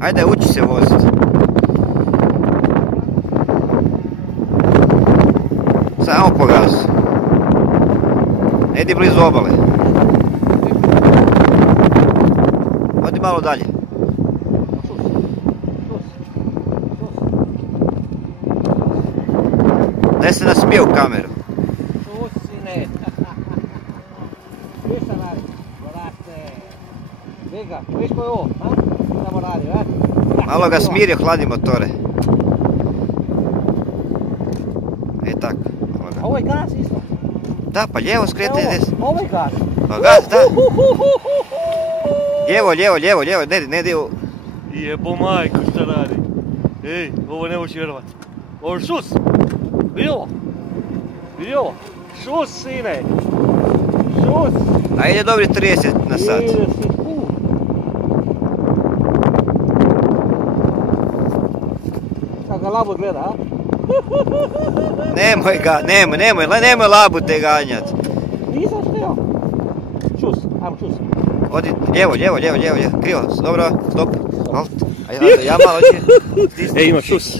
Ajde, uči se voziti. Samo po gazu. Ne idi blizu obale. Odi malo dalje. Ne se nasmije u kameru. Susine. Viš šta radi? Brate. Vega, viš ko je ovo? Samo radi, radi. Malo ga smirio, hladi motore. Tak. A ovo je gas isto? Da, pa lijevo skretni desno. Ovo je gas? Pa gas, da. Lijevo, ne dio. Jebo majko šta radi. Ej, ovo ne možeš vjerovat. Ovo je šus. Vidi ovo. Vidi ovo. Šus, sine. Šus. A ide dobri 30 na sat. 30 Kako ga labud gleda, a? Nemoj labute ganjat. Nisam šteo. Šus, ajmo šus. Odi, lijevo, krivo, dobro, stop, halt. Ja malo će. Ej, ima šus.